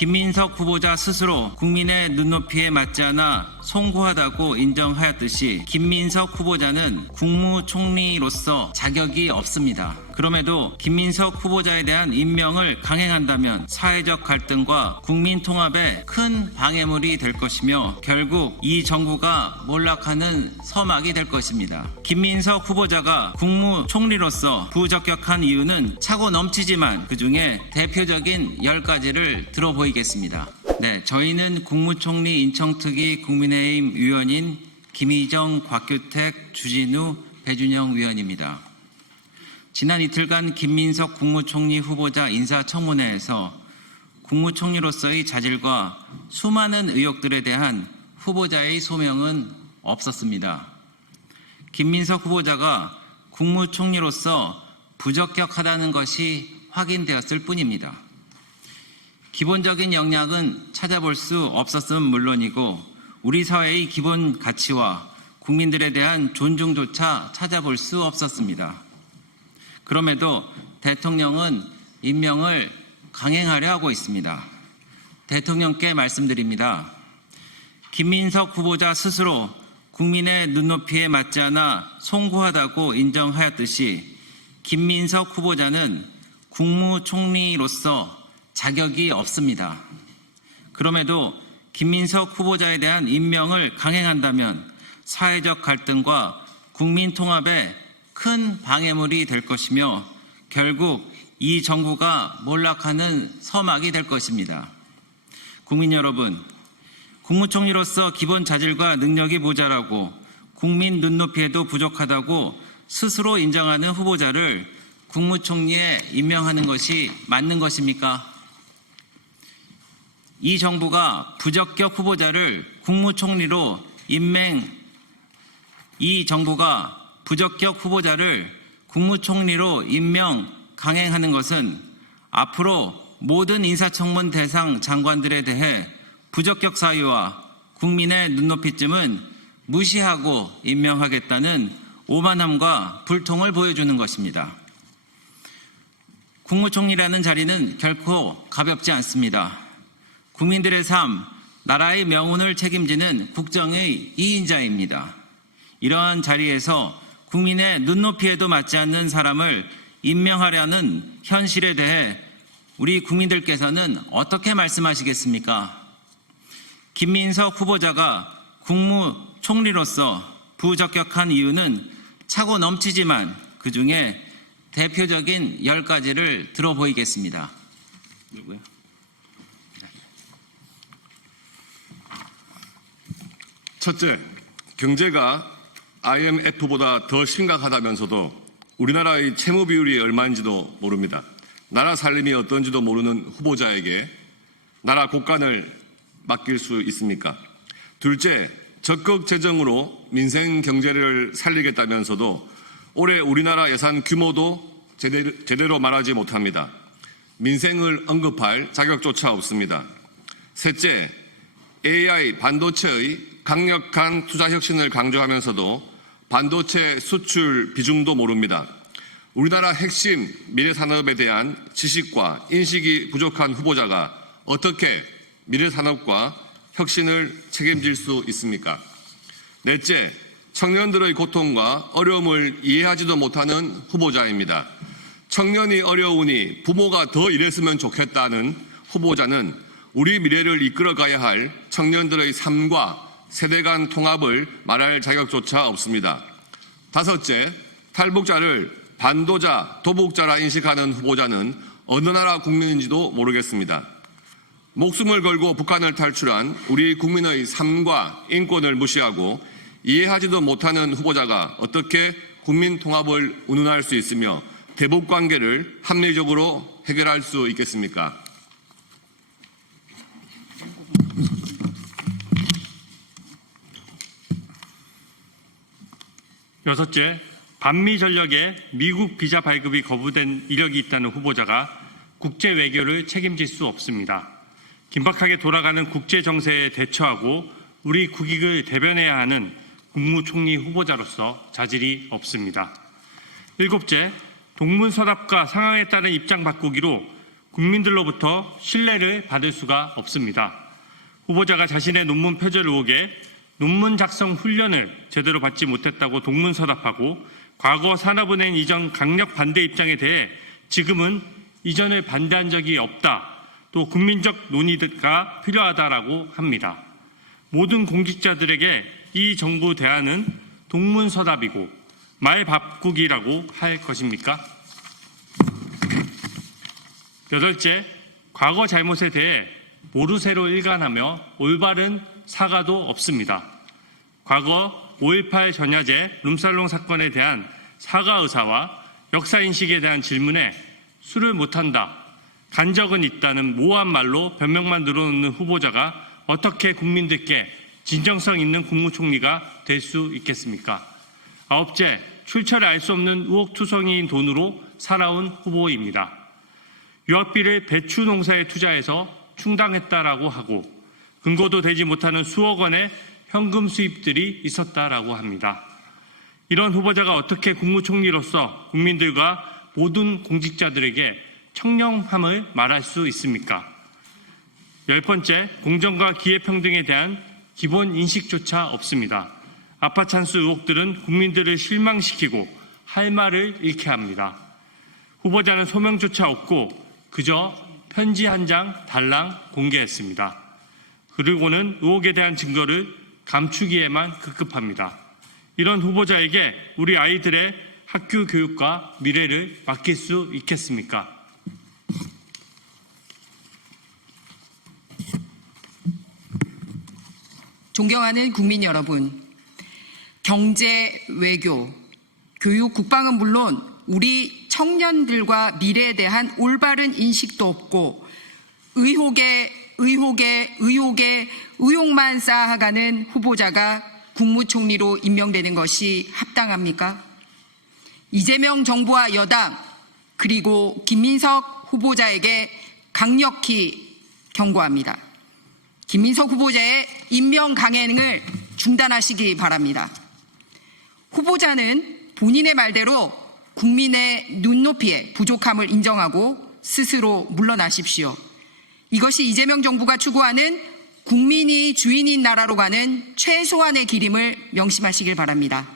김민석 후보자 스스로 국민의 눈높이에 맞지 않아 송구하다고 인정하였듯이 김민석 후보자는 국무총리로서 자격이 없습니다. 그럼에도 김민석 후보자에 대한 임명을 강행한다면 사회적 갈등과 국민 통합에 큰 방해물이 될 것이며 결국 이 정부가 몰락하는 서막이 될 것입니다. 김민석 후보자가 국무총리로서 부적격한 이유는 차고 넘치지만 그중에 대표적인 10가지를 들어보이겠습니다. 네, 저희는 국무총리 인청특위 국민의힘 위원인 김희정, 곽규택, 주진우, 배준영 위원입니다. 지난 이틀간 김민석 국무총리 후보자 인사청문회에서 국무총리로서의 자질과 수많은 의혹들에 대한 후보자의 소명은 없었습니다. 김민석 후보자가 국무총리로서 부적격하다는 것이 확인되었을 뿐입니다. 기본적인 역량은 찾아볼 수 없었음은 물론이고 우리 사회의 기본 가치와 국민들에 대한 존중조차 찾아볼 수 없었습니다. 그럼에도 대통령은 임명을 강행하려 하고 있습니다. 대통령께 말씀드립니다. 김민석 후보자 스스로 국민의 눈높이에 맞지 않아 송구하다고 인정하였듯이 김민석 후보자는 국무총리로서 자격이 없습니다. 그럼에도 김민석 후보자에 대한 임명을 강행한다면 사회적 갈등과 국민 통합에 큰 방해물이 될 것이며 결국 이 정부가 몰락하는 서막이 될 것입니다. 국민 여러분, 국무총리로서 기본 자질과 능력이 모자라고 국민 눈높이에도 부족하다고 스스로 인정하는 후보자를 국무총리에 임명하는 것이 맞는 것입니까? 이 정부가 부적격 후보자를 국무총리로 임명 강행하는 것은 앞으로 모든 인사청문 대상 장관들에 대해 부적격 사유와 국민의 눈높이쯤은 무시하고 임명하겠다는 오만함과 불통을 보여주는 것입니다. 국무총리라는 자리는 결코 가볍지 않습니다. 국민들의 삶, 나라의 명운을 책임지는 국정의 2인자입니다. 이러한 자리에서 국민의 눈높이에도 맞지 않는 사람을 임명하려는 현실에 대해 우리 국민들께서는 어떻게 말씀하시겠습니까? 김민석 후보자가 국무총리로서 부적격한 이유는 차고 넘치지만 그중에 대표적인 10가지를 들어보이겠습니다. 첫째, 경제가 IMF보다 더 심각하다면서도 우리나라의 채무 비율이 얼마인지도 모릅니다. 나라 살림이 어떤지도 모르는 후보자에게 나라 곳간을 맡길 수 있습니까? 둘째, 적극 재정으로 민생 경제를 살리겠다면서도 올해 우리나라 예산 규모도 제대로 말하지 못합니다. 민생을 언급할 자격조차 없습니다. 셋째, AI 반도체의 강력한 투자 혁신을 강조하면서도 반도체 수출 비중도 모릅니다. 우리나라 핵심 미래 산업에 대한 지식과 인식이 부족한 후보자가 어떻게 미래 산업과 혁신을 책임질 수 있습니까? 넷째, 청년들의 고통과 어려움을 이해하지도 못하는 후보자입니다. 청년이 어려우니 부모가 더 일했으면 좋겠다는 후보자는 우리 미래를 이끌어가야 할 청년들의 삶과 세대 간 통합을 말할 자격조차 없습니다. 다섯째, 탈북자를 반도자, 도북자라 인식하는 후보자는 어느 나라 국민인지도 모르겠습니다. 목숨을 걸고 북한을 탈출한 우리 국민의 삶과 인권을 무시하고 이해하지도 못하는 후보자가 어떻게 국민 통합을 운운할 수 있으며 대북 관계를 합리적으로 해결할 수 있겠습니까? 여섯째, 반미 전력에 미국 비자 발급이 거부된 이력이 있다는 후보자가 국제 외교를 책임질 수 없습니다. 긴박하게 돌아가는 국제 정세에 대처하고 우리 국익을 대변해야 하는 국무총리 후보자로서 자질이 없습니다. 일곱째, 동문서답과 상황에 따른 입장 바꾸기로 국민들로부터 신뢰를 받을 수가 없습니다. 후보자가 자신의 논문 표절 의혹에 논문 작성 훈련을 제대로 받지 못했다고 동문서답하고 과거 산업은행 이전 강력 반대 입장에 대해 지금은 이전을 반대한 적이 없다. 또 국민적 논의가 필요하다라고 합니다. 모든 공직자들에게 이 정부 대안은 동문서답이고 말 바꾸기라고 할 것입니까? 여덟째, 과거 잘못에 대해 모르쇠로 일관하며 올바른 사과도 없습니다. 과거 5.18 전야제 룸살롱 사건에 대한 사과 의사와 역사인식에 대한 질문에 술을 못한다, 간 적은 있다는 모호한 말로 변명만 늘어놓는 후보자가 어떻게 국민들께 진정성 있는 국무총리가 될 수 있겠습니까? 아홉째, 출처를 알 수 없는 의혹투성이인 돈으로 살아온 후보입니다. 유학비를 배추 농사에 투자해서 충당했다라고 하고 근거도 되지 못하는 수억 원의 현금 수입들이 있었다라고 합니다. 이런 후보자가 어떻게 국무총리로서 국민들과 모든 공직자들에게 청렴함을 말할 수 있습니까? 10번째, 공정과 기회평등에 대한 기본 인식조차 없습니다. 아파찬스 의혹들은 국민들을 실망시키고 할 말을 잃게 합니다. 후보자는 소명조차 없고 그저 편지 한 장 달랑 공개했습니다. 그리고는 의혹에 대한 증거를 감추기에만 급급합니다. 이런 후보자에게 우리 아이들의 학교 교육과 미래를 맡길 수 있겠습니까? 존경하는 국민 여러분, 경제, 외교, 교육, 국방은 물론 우리 청년들과 미래에 대한 올바른 인식도 없고 의혹만 쌓아가는 후보자가 국무총리로 임명되는 것이 합당합니까? 이재명 정부와 여당 그리고 김민석 후보자에게 강력히 경고합니다. 김민석 후보자의 임명 강행을 중단하시기 바랍니다. 후보자는 본인의 말대로 국민의 눈높이에 부족함을 인정하고 스스로 물러나십시오. 이것이 이재명 정부가 추구하는 국민이 주인인 나라로 가는 최소한의 길임을 명심하시길 바랍니다.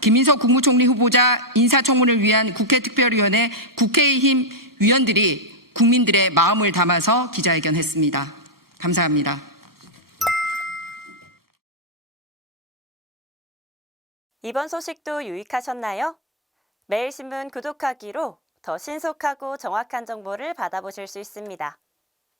김민석 국무총리 후보자 인사청문을 위한 국회특별위원회 국회의힘 위원들이 국민들의 마음을 담아서 기자회견했습니다. 감사합니다. 이번 소식도 유익하셨나요? 매일신문 구독하기로 더 신속하고 정확한 정보를 받아보실 수 있습니다.